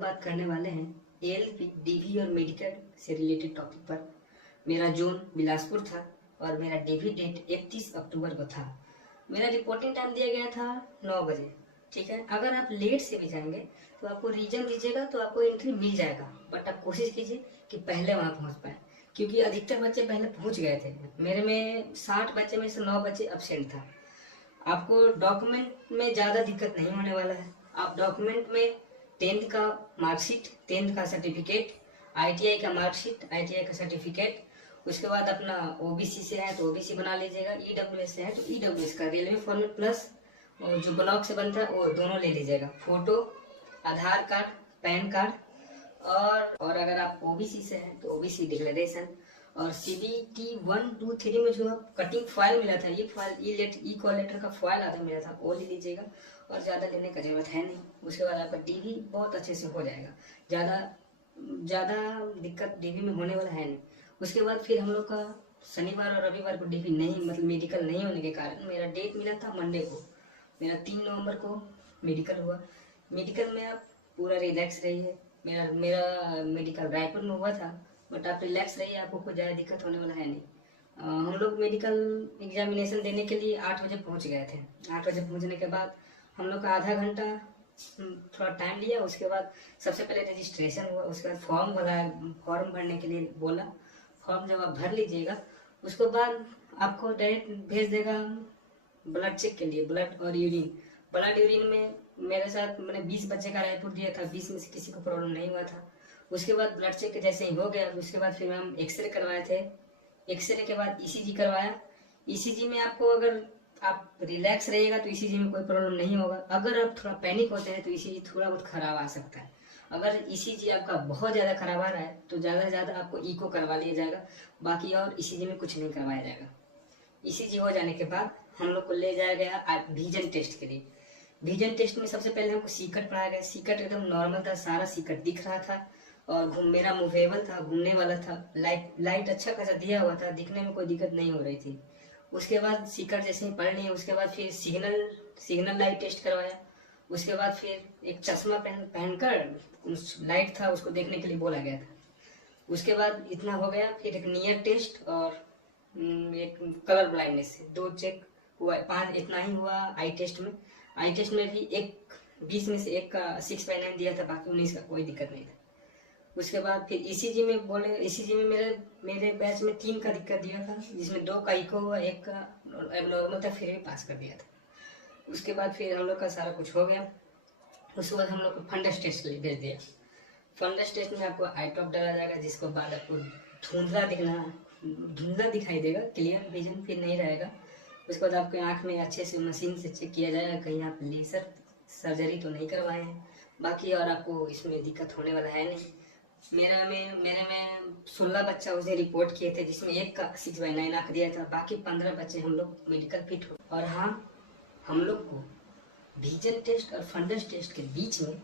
बात करने वाले हैं एएलपी, डीवी और मेडिकल से रिलेटेड टॉपिक पर। मेरा जोन बिलासपुर था और मेरा डीवी डेट 31 अक्टूबर को था। मेरा रिपोर्टिंग टाइम दिया गया था 9 बजे। ठीक है, अगर आप लेट से भी जाएंगे तो आपको रीजन दीजिएगा तो आपको एंट्री मिल जाएगा, बट आप कोशिश कीजिए कि पहले वहाँ पहुँच पाए, क्योंकि अधिकतर बच्चे पहले पहुँच गए थे। मेरे में 60 बच्चे में से 9 बच्चे अब्सेंट था। आपको डॉक्यूमेंट में ज़्यादा दिक्कत नहीं होने वाला है। आप डॉक्यूमेंट में 10th का मार्कशीट, 10th का सर्टिफिकेट, आईटीआई का मार्कशीट, आईटीआई का सर्टिफिकेट, उसके बाद अपना ओबीसी से है तो ओबीसी बना लीजिएगा, ईडब्ल्यूएस से है तो ईडब्ल्यूएस का रेलवे फॉर्मेट प्लस जो ब्लॉक से बनता है वो दोनों ले लीजिएगा। फोटो, आधार कार्ड, पैन कार्ड, और अगर आप ओबीसी से हैं तो ओबीसी डिक्लेरेशन, और सीबीटी 1, 2, 3 में जो कटिंग फाइल मिला था, ये फाइल ई कॉल लेटर का फाइल आधा मिला था, वो ले लीजिएगा और ज़्यादा लेने का जरूरत है नहीं। उसके बाद आपका डीवी बहुत अच्छे से हो जाएगा, ज़्यादा दिक्कत डीवी में होने वाला है नहीं। उसके बाद फिर हम लोग का शनिवार और रविवार को डीवी नहीं, मतलब मेडिकल नहीं होने के कारण मेरा डेट मिला था मंडे को। मेरा 3 नवंबर को मेडिकल हुआ। मेडिकल में आप पूरा रिलैक्स रहिए। मेरा मेडिकल रायपुर में हुआ था, बट आप रिलैक्स रहिए, आपको कोई ज़्यादा दिक्कत होने वाला है नहीं। हम लोग मेडिकल एग्जामिनेशन देने के लिए 8 बजे पहुंच गए थे। 8 बजे पहुंचने के बाद हम लोग का आधा घंटा थोड़ा टाइम लिया। उसके बाद सबसे पहले रजिस्ट्रेशन हुआ, उसके बाद फॉर्म भरने के लिए बोला। फॉर्म जब आप भर लीजिएगा उसके बाद आपको डायरेक्ट भेज देगा ब्लड चेक के लिए, ब्लड और यूरिन। ब्लड यूरिन में मेरे साथ मैंने 20 बच्चे का रायपुर दिया था, 20 में से किसी को प्रॉब्लम नहीं हुआ था। उसके बाद ब्लड चेक जैसे ही हो गया, उसके बाद फिर हम एक्सरे करवाए थे। एक्सरे के बाद ईसीजी करवाया। ईसीजी में आपको, अगर आप रिलैक्स रहिएगा तो ईसीजी में कोई प्रॉब्लम नहीं होगा। अगर आप थोड़ा पैनिक होते हैं तो ईसीजी थोड़ा बहुत खराब आ सकता है। अगर ईसीजी आपका बहुत ज़्यादा खराब आ रहा है तो ज़्यादा से ज़्यादा आपको ईको करवा लिया जाएगा, बाकी और ईसीजी में कुछ नहीं करवाया जाएगा। ईसीजी हो जाने के बाद हम लोग को ले जाया गया विजन टेस्ट के लिए। विजन टेस्ट में सबसे पहले हमको सीकट पढ़ाया गया। सीकट एकदम नॉर्मल था, सारा सीकट दिख रहा था और मेरा मूवेबल था, घूमने वाला था। लाइट अच्छा खासा दिया हुआ था, दिखने में कोई दिक्कत नहीं हो रही थी। उसके बाद सीकट जैसे ही पढ़ लिए, उसके बाद फिर सिग्नल लाइट टेस्ट करवाया। उसके बाद फिर एक चश्मा पहनकर उस लाइट था उसको देखने के लिए बोला गया था। उसके बाद इतना हो गया। फिर एक नियर टेस्ट और एक कलर ब्लाइंडनेस से 2 चेक हुआ, 5 इतना ही हुआ। आई टेस्ट में भी एक 20 में से एक का 6/9 दिया था, बाकी 19 का कोई दिक्कत नहीं था। उसके बाद फिर ईसीजी में बोले, ईसीजी में मेरे बैच में 3 का दिक्कत दिया था, जिसमें 2 का इको हुआ, 1 का एबनॉर्मल था, फिर भी पास कर दिया था। उसके बाद फिर हम लोग का सारा कुछ हो गया। उसके बाद हम लोग को फंडस टेस्ट के लिए भेज दिया। फंडस टेस्ट में आपको आई ड्रॉप डाला जाएगा, जिसके बाद आपको धुंधला दिखाई देगा, क्लियर विजन फिर नहीं रहेगा। उसके बाद आपके आँख में अच्छे से मशीन से चेक किया जाएगा कहीं आप लेजर सर्जरी तो नहीं करवाए हैं, बाकी और आपको इसमें दिक्कत होने वाला है नहीं। मेरे में 16 बच्चा उसे रिपोर्ट किए थे, जिसमें 1 का 6/9 आंक दिया था, बाकी 15 बच्चे हम लोग मेडिकल फिट हो। और हाँ, हम लोग को विजन टेस्ट और फंडस टेस्ट के बीच में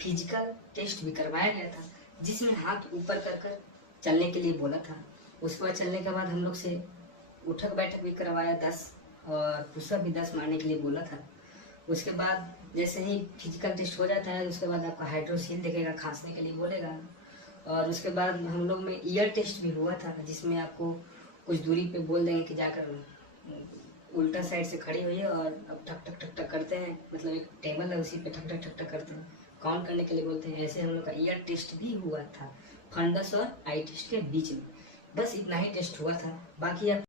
फिजिकल टेस्ट भी करवाया गया था, जिसमें हाथ ऊपर कर चलने के लिए बोला था। उसके बाद चलने के बाद हम लोग से उठक बैठक भी करवाया 10, और पुशअप भी 10 मारने के लिए बोला था। उसके बाद जैसे ही फिजिकल टेस्ट हो जाता है उसके बाद आपका हाइड्रोसील देखेगा, खांसने के लिए बोलेगा। और उसके बाद हम लोग में ईयर टेस्ट भी हुआ था, जिसमें आपको कुछ दूरी पे बोल देंगे कि जाकर उल्टा साइड से खड़ी हुई है और अब ठक ठक ठक ठक करते हैं, मतलब एक टेबल है उसी पे ठक ठक ठक ठक करते हैं, काउंट करने के लिए बोलते हैं। ऐसे हम लोग का ईयर टेस्ट भी हुआ था फंडस और आई टेस्ट के बीच में। बस इतना ही टेस्ट हुआ था, बाकी आप